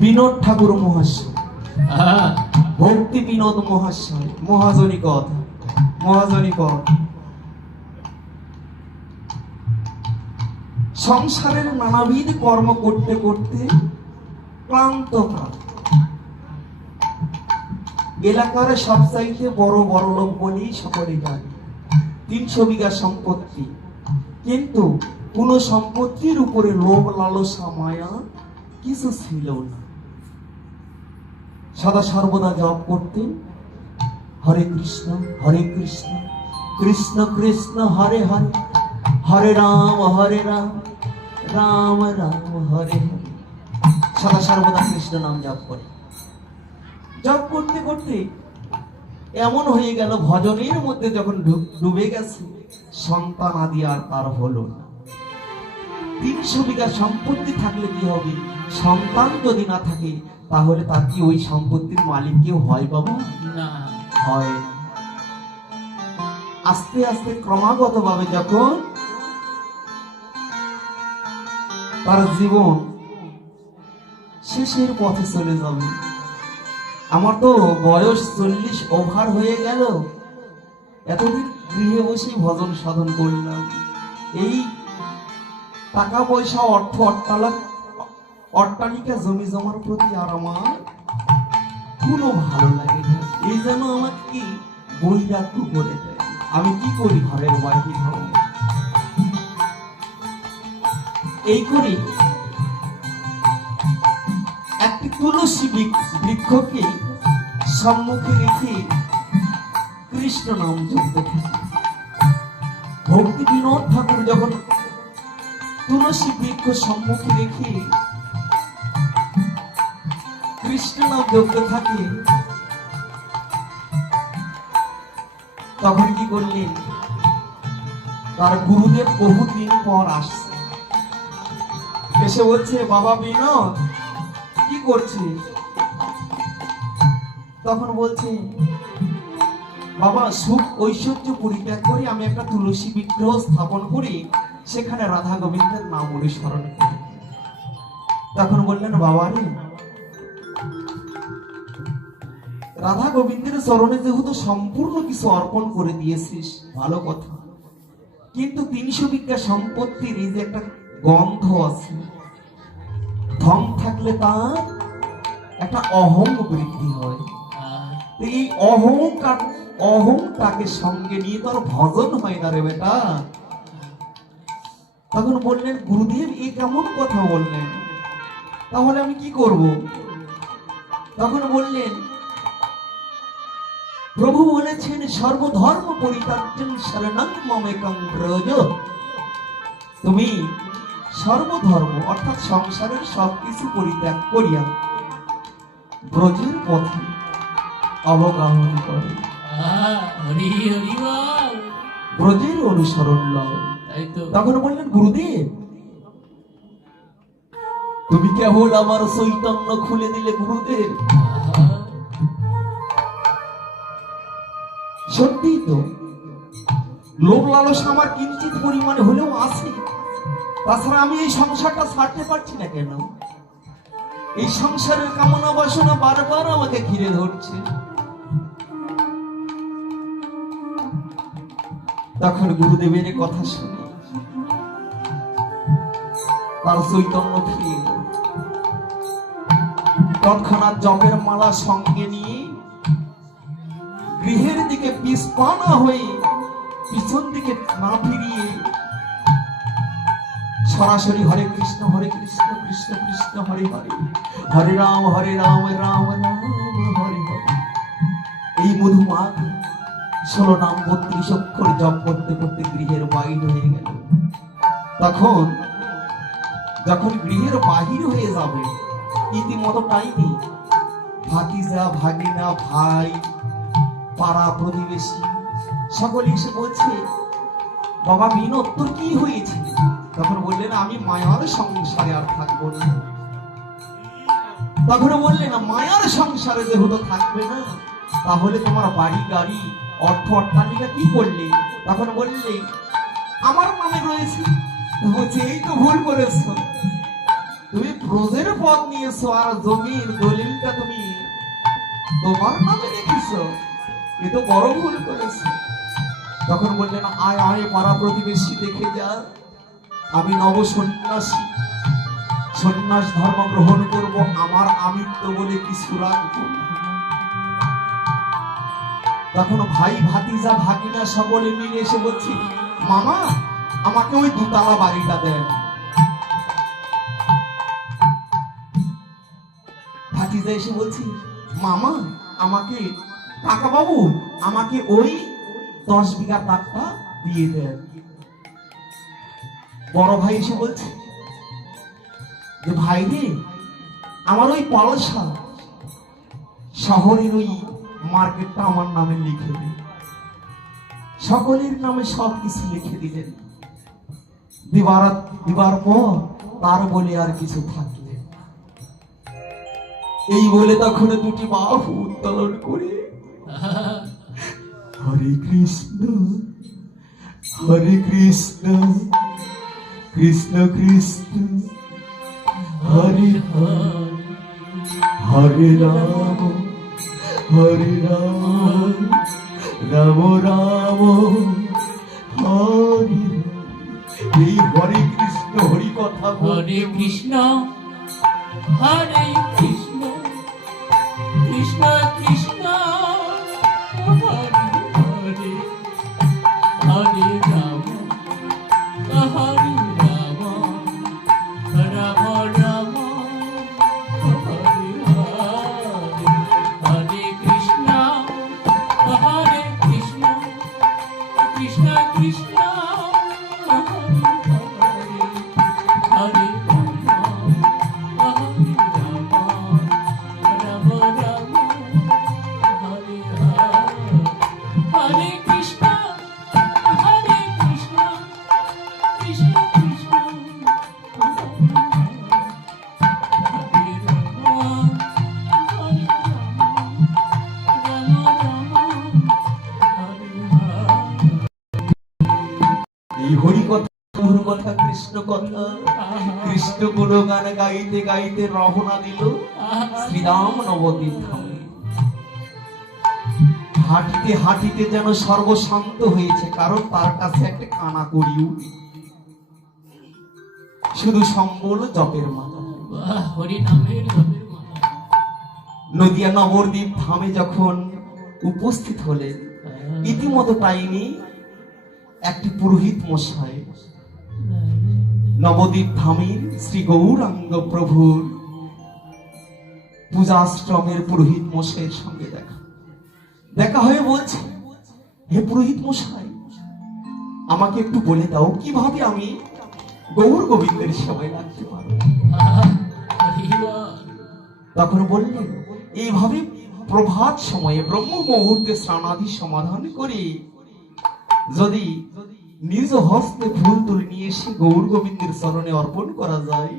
বিনোদ ঠাকুর মহাশয়, ভক্তি বিনোদ মহাশয়, মহাজনী কথা, মহাজনী কথা। সংসারের নানাবিধ কর্ম করতে করতে ক্লান্ত প্রায়, এলাকার সবচাইতে বড় বড় লোক বলেই সকলে জানে, 300 বিঘা সম্পত্তি, কিন্তু কোন সম্পত্তির উপরে লোভ লালসা মায়া কিছু ছিল না। সদা সর্বদা জপ করতেন, হরে কৃষ্ণ কৃষ্ণ কৃষ্ণ হরে হরে, হরে রাম রাম রাম হরে হরে। সদা সর্বদা কৃষ্ণ নাম জপ করে, জপ করতে করতে এমন হয়ে গেল ভজনের মধ্যে যখন ডুবে গেছে, সন্তান আদি আর তার হলো না। 300 বিঘা সম্পত্তি থাকলে কি হবে? সন্তান যদি না থাকে তাহলে তার কি ওই সম্পত্তির মালিক কেউ হয় বাবা? না, হয় না। আস্তে আস্তে ক্রমাগত ভাবে যখন তার জীবন শেষের পথে চলে যাবে, আমার তো বয়স 40 ওভার হয়ে গেল, এতদিন গৃহে বসে ভজন সাধন করলাম, এই টাকা পয়সা অর্থ অট্টালিকা জমি জমার প্রতি আর আমার কোনো ভালো লাগে না। এই জন্য আমাকে কি বৈরাগ্য করে দেয়। আমি কি করি? ঘরের বাইরে হব, এই করি একটি তুলসী বৃক্ষকে সম্মুখে রেখে কৃষ্ণ নাম জপতে থাকি। ভক্তি বিনোদ ঠাকুর যখন তুলসী বৃক্ষ সম্মুখে রেখে কৃষ্ণ নাম জপতে থাকে, তখন কি করলেন? তার গুরুদেব বহুদিন পর আসছে, এসে বলছে, বাবা বিনোদ কি করছে? তখন বলছে, বাবা সুখ ঐশ্বর্য পরিত্যাগ করে আমি একটা তুলসী বিগ্রহ স্থাপন করি, সেখানে রাধা গোবিন্দের নাম অনুসরণ করি। তখন বললেন, বাবা রে, রাধা গোবিন্দের চরণে যেহেতু সম্পূর্ণ কিছু অর্পণ করে দিয়েছিস, ভালো কথা, কিন্তু 300 বিঘা সম্পত্তির এই যে একটা গন্ধ আছে, ধন থাকলে তার একটা অহং বৃদ্ধি হয়, এই অহংটাকে সঙ্গে নিয়ে তোর ভজন হয় না রে বেটা। তখন বললেন, গুরুদেব এ কেমন কথা বললেন, তাহলে আমি কি করব? তখন বললেন, প্রভু বলেছেন, সর্বধর্ম পরিত্যাজ্যং শরণং মম একং ব্রজ। তুমি সর্বধর্ম অর্থাৎ সংসারের সবকিছু পরিত্যাগ করিয়া ব্রজের পথে অবগাহন করো, ব্রজের অনুসরণ লও। তখন বললেন, গুরুদেব তুমি কেবল আমার চৈতন্য খুলে দিলে গুরুদেব। সত্যি তো, লোভ লালসা আমার কিঞ্চিত পরিমাণে হলেও আছে, তাছাড়া আমি এই সংসারটা ছাড়তে পারছি না কেন? এই সংসারের কামনা বাসনা বারবার আমাকে ঘিরে ধরছে। তখন গুরুদেবের কথা শুনে তার চৈতন্য ফিরে এলো। তৎক্ষণাৎ জপের মালা সঙ্গে নিয়ে গৃহের দিকে পিছপা হয়ে পিছন দিকে না ফিরিয়ে সরাসরি হরে কৃষ্ণ কৃষ্ণ কৃষ্ণ হরে হরে, হরে রাম রাম রাম হরে হরে, এই মধুমাখ 16 নাম 32 অক্ষর জপ করতে করতে গৃহের বাহির হয়ে গেল। তখন যখন গৃহের বাহির হয়ে যাবে, ইতিমধ্যে টাইমে ভাতিজা ভাগিনা ভাই পাড়া প্রতিবেশী সকলে এসে বলছে, বাবা বিনোদ তোর কি হয়েছে? তখন বললেন, আমি মায়ার সংসারে আর থাকবো না। তখন বললেন, মায়ার সংসারে যেহেতু থাকবে না, তাহলে তোমার বাড়ি গাড়ি অর্থ অট্টালিকা কি করলে? তখন বললে, আমার নামে রয়েছে। বলছে, এই তো ভুল করেছ, তুমি ব্রজের পথ নিয়েছো আর জমির দলিলটা তুমি তোমার নামে রেখেছো, এ তো বড় ভুল করেছো। তখন বললেন, আয় আয় পাড়া প্রতিবেশী দেখে যা, আমি নব সন্ন্যাসী, সন্ন্যাস ধর্ম গ্রহণ করব, আমার আমিত্ব বলে কিছু রাখবো না। তখন ভাই ভাতিজা ভাগিনা সকলে মিলে এসে বলছি, মামা আমাকে ওই দুতলা বাড়িটা দেন। ভাতিজা এসে বলছি, মামা আমাকে, কাকা বাবু আমাকে ওই 10 বিঘা টাকা দিয়ে দেন। বড় ভাই এসে বলছে যে, ভাই রে আমার ওই পলসা শহরের ওই মার্কেটটা আমার নামে লিখে দে। সকলের নামে সবকিছু লিখে দিলেন। দিবার পর তার বলে আর কিছু থাকলে এই বলে তখন দুটি বাহু উত্তোলন করে হরে কৃষ্ণ হরে কৃষ্ণ, কৃষ্ণ কৃষ্ণ হরে হরে, হরে রাম হরে রাম, রাম রাম হরে। এই হরে কৃষ্ণ হরি কথা, হরে কৃষ্ণ হরে কৃষ্ণ, কৃষ্ণ কৃষ্ণ হরে হরে, হরে রাম হরে রাম, রাম রাম হরে হরে, হরে কৃষ্ণ হরে কৃষ্ণ, কৃষ্ণ কৃষ্ণ এই হরি কথা, গুরু কথা, কৃষ্ণ কথা, কৃষ্ণ গুণগান গাইতে গাইতে রওনা দিল শ্রীরাম নবদ্বীপ ধামে। হাঁটিতে হাঁটিতে যেন সর্বশান্ত হয়েছে, কারণ তার কাছে একটা কানা করিও নেই, শুধু সম্বল জপের মালা। হরি নামের জপের মালা। নদিয়া নবদ্বীপ ধামে যখন উপস্থিত হলেন, ইতিমতো টাইমে একটি পুরোহিত মশাই নবদ্বীপ ধামের শ্রী গৌরাঙ্গ প্রভুর পূজাশ্রমের পুরোহিত মশাইয়ের সঙ্গে দেখা হয়ে বলছে, হে পুরোহিত মশাই, আমাকে একটু বলে দাও কিভাবে আমি গৌর গোবিন্দের সেবায় লাগতে পারবো। তখন বললেন, এইভাবে প্রভাত সময়ে ব্রহ্ম মুহূর্তে স্নানাদি সমাধান করে যদি নিজ হস্তে ফুল তুলে নিয়ে এসে গৌর গোবিন্দের চরণে অর্পণ করা যায়,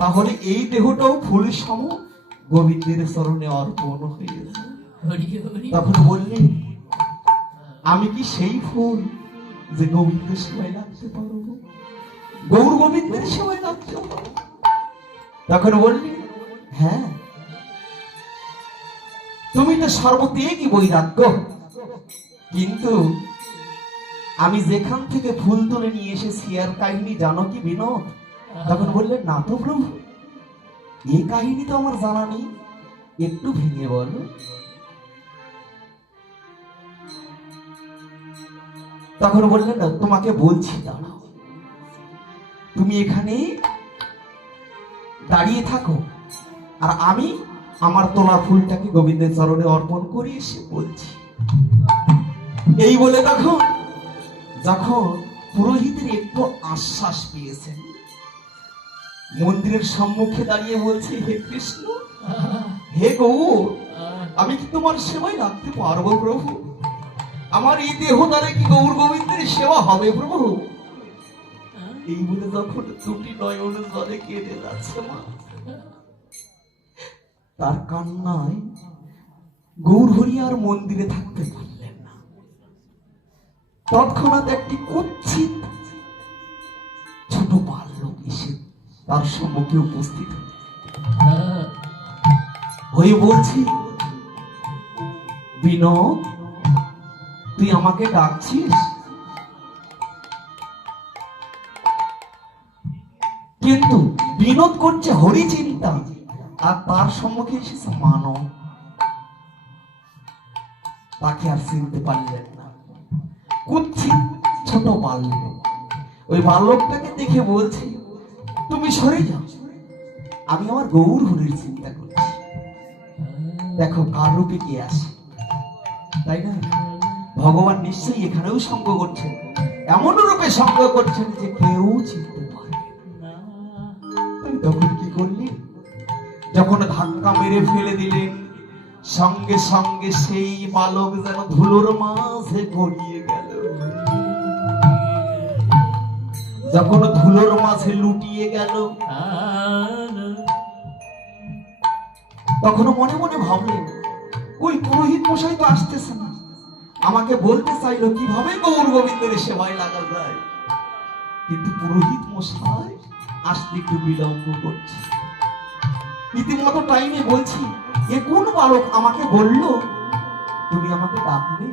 তাহলে এই দেহটাও ফুল সম গোবিন্দের চরণে অর্পণ হয়ে যায়। তখন বললেন, আমি কি সেই ফুল যে গোবিন্দের সেবায় লাগতে পারবো, গৌর গোবিন্দের সেবায় লাগতে পারবো? তখন বললেন, হ্যাঁ, তুমি তো সর্বত্যাগী বৈরাগ্য, কিন্তু আমি যেখান থেকে ফুল তুলে নিয়ে এসেছি আর কাহিনী জানো কি বিনোদ? তখন বললেন, না তো প্রভু, এই কাহিনী তো আমার জানা নেই, একটু ভেঙে বলো। তখন বললেন, না তোমাকে বলছি, দাঁড়াও, তুমি এখানে দাঁড়িয়ে থাকো আর আমি আমার তোলা ফুলটাকে গোবিন্দের চরণে অর্পণ করে এসে বলছি। এই বলে তখন যখন পুরোহিতের একটু আশ্বাস পেয়েছেন, মন্দিরের সম্মুখে দাঁড়িয়ে বলছে, হে কৃষ্ণ, হে গৌর, আমি কি তোমার সেবায় লাগতে পারবো প্রভু? আমার এই দেহ দ্বারা কি গৌর গোবিন্দের সেবা হবে প্রভু? এই বলে যখন দুটি নয়ন জলে কেঁদে যাচ্ছে মা, তার কান্নায় গৌর হরি আর মন্দিরে থাকতে পারলেন না। তৎক্ষণাৎ একটি কুৎসিত ছোট বালক এসে তার সম্মুখে উপস্থিত হয়ে বলছি, বিনোদ, তুই আমাকে ডাকছিস? কিন্তু বিনোদ করছে হরি চিন্তা, আর তার সম্মুখে এসেছে মানব। তাকে আর চিনতে পারলেন না। কুৎসিত ছোট বালক। ওই বালকটাকে দেখে বলছি, তুমি সরে যাও, আমি আমার গৌর হরির চিন্তা করছি। দেখো কার রূপে কে আসে, তাই না? ভগবান নিশ্চয়ই এখানেও সঙ্গ করছেন, এমন রূপে সঙ্গ করছেন যে কেউ চিনতে পারে না। তখন কি করলি? যখন ধাক্কা মেরে ফেলে দিলেন, সঙ্গে সঙ্গে সেই বালক যেন ধুলোর মাঝে গড়িয়ে গেল। যখন ধুলোর মাঝে লুটিয়ে গেল, তখন মনে মনে ভাবলেন, ওই পুরোহিত মশাই তো আসতেছে না, আমাকে বলতে চাইলো কিভাবে গৌর গোবিন্দের সেবায় লাগা যায়, কিন্তু পুরোহিত মশাই আসতে একটু বিলম্ব করছে। ইতিমতো টাইমে বলছি, এ কোন বালক আমাকে বলল তুমি আমাকে ডাকবে?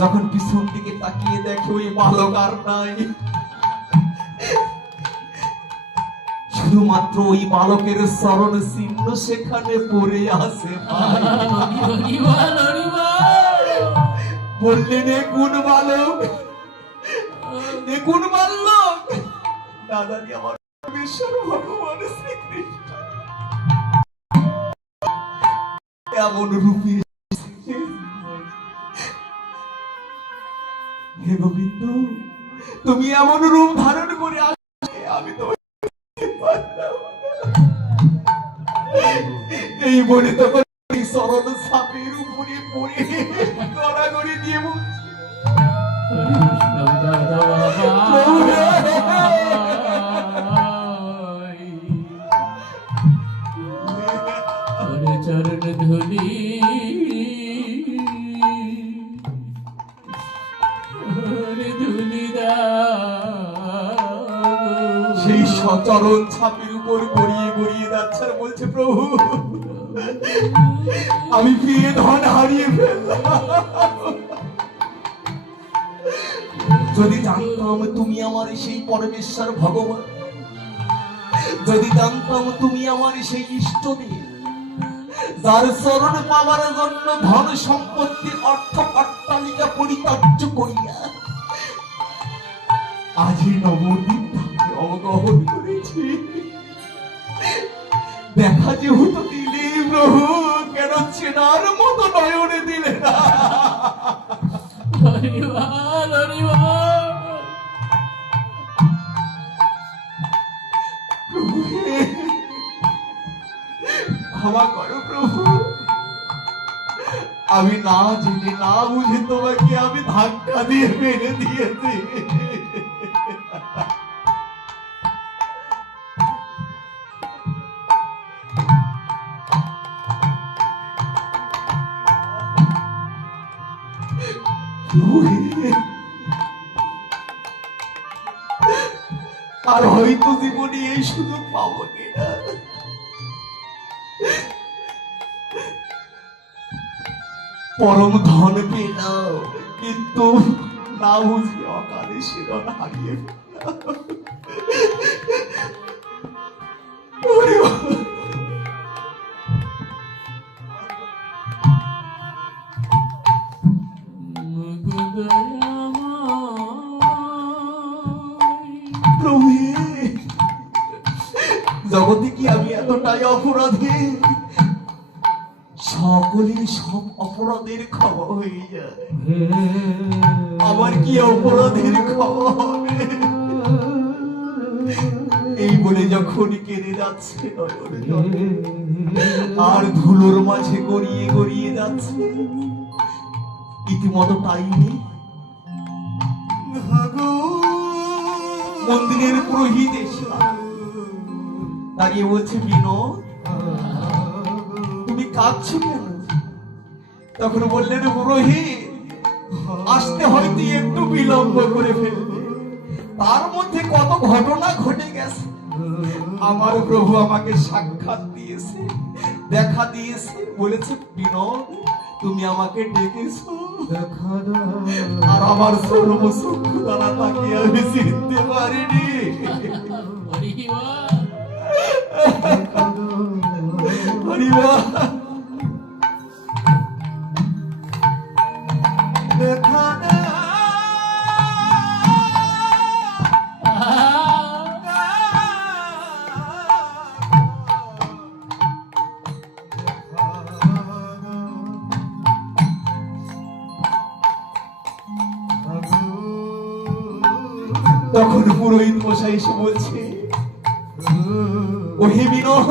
যখন পিছন দিকে তাকিয়ে দেখে ওই বালক আর নাই, শুধুমাত্র ওই বালকের চরণ চিহ্ন সেখানে পড়ে আছে। বললেন, এ কোন বালক, এ কোন বালক? দাদাজি, আমার ঈশ্বর ভগবান শ্রীকৃষ্ণ এমন রূপে। হে গোবিন্দ, তুমি এমন রূপ ধারণ করে আসলে আমি তো এই বলে তখন চরণ সাপের উপরে পড়ে গড়াগড়ি দিয়ে বলছি, চরণ ধুলি সেই সচরণ ছাপের উপর গড়িয়ে গড়িয়ে যাচ্ছে আর বলছে, প্রভু আমি প্রিয় ধন হারিয়ে ফেললাম। যদি জানতাম তুমি আমার সেই পরমেশ্বর ভগবান, যদি জানতাম তুমি আমার সেই ইষ্টদেব, যার চরণ পাওয়ার জন্য ধন সম্পত্তি অর্থ অট্টালিকা পরিত্যাজ্য করিয়া আজি নবদ্বীপ অবগমন করেছি, দেখা যেহেতু দিলে প্রভু, কেন চেনার মতো নয়নে দিলে না? ক্ষমা করো প্রভু, আমি না জেনে না বুঝে তোমাকে আমি ধাক্কা দিয়ে মেরে দিয়েছি। আর হয়তো জীবনে এই সুযোগ পাবো না। পরম ধন পেলাম, কিন্তু না বুঝে অকালে শিরন হারিয়ে প্রভু, জগতে কি আমি এতটাই অপরাধী? সকলের সব অপরাধের ক্ষমা হয়ে যায়, আমার কি অপরাধের ক্ষমা হবে? এই বলে যখন কেঁদে যাচ্ছে আর ধুলোর মাঝে গড়িয়ে গড়িয়ে যাচ্ছে, ইতিমতো টাইমে মন্দিরের পুরোহিত এসে দাঁড়িয়ে বলছে, বিনোদ তুমি কাঁদছো কেন? তখন বললেন, পুরোহিত আসতে হয়তো একটু বিলম্ব করে ফেলবে, তার মধ্যে কত ঘটনা ঘটে গেছে। আমার প্রভু আমাকে সাক্ষাৎ দিয়েছে, দেখা দিয়েছে, বলেছে বিনোদ তুমি আমাকে ডেকেছো, আর আমার সর্বচক্ষু দ্বারা তাকিয়ে আমি চিনতে পারিনি। হরিবা দেখা না তখন পুরোহিত মশাই এসে বলছে, ওহে বিনোদ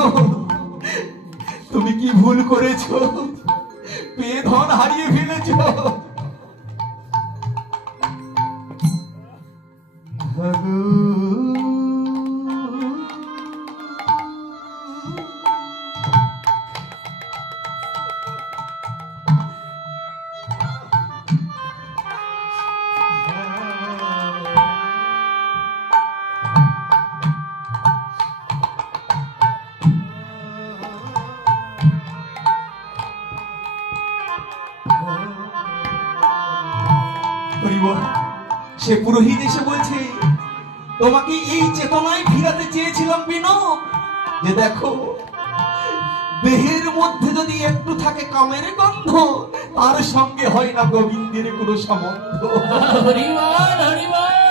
তুমি কি ভুল করেছো, পেয়ে ধন হারিয়ে ফেলেছো। হরিবল, সে পুরোহিত এসে বলছে তোমাকে এই চেতনায় ফিরাতে চেয়েছিলাম বিনোদ, যে দেখো দেহের মধ্যে যদি একটু থাকে কামের গন্ধ, তার সঙ্গে হয় না গোবিন্দের কোনো সম্বন্ধ। হরিবল হরিবল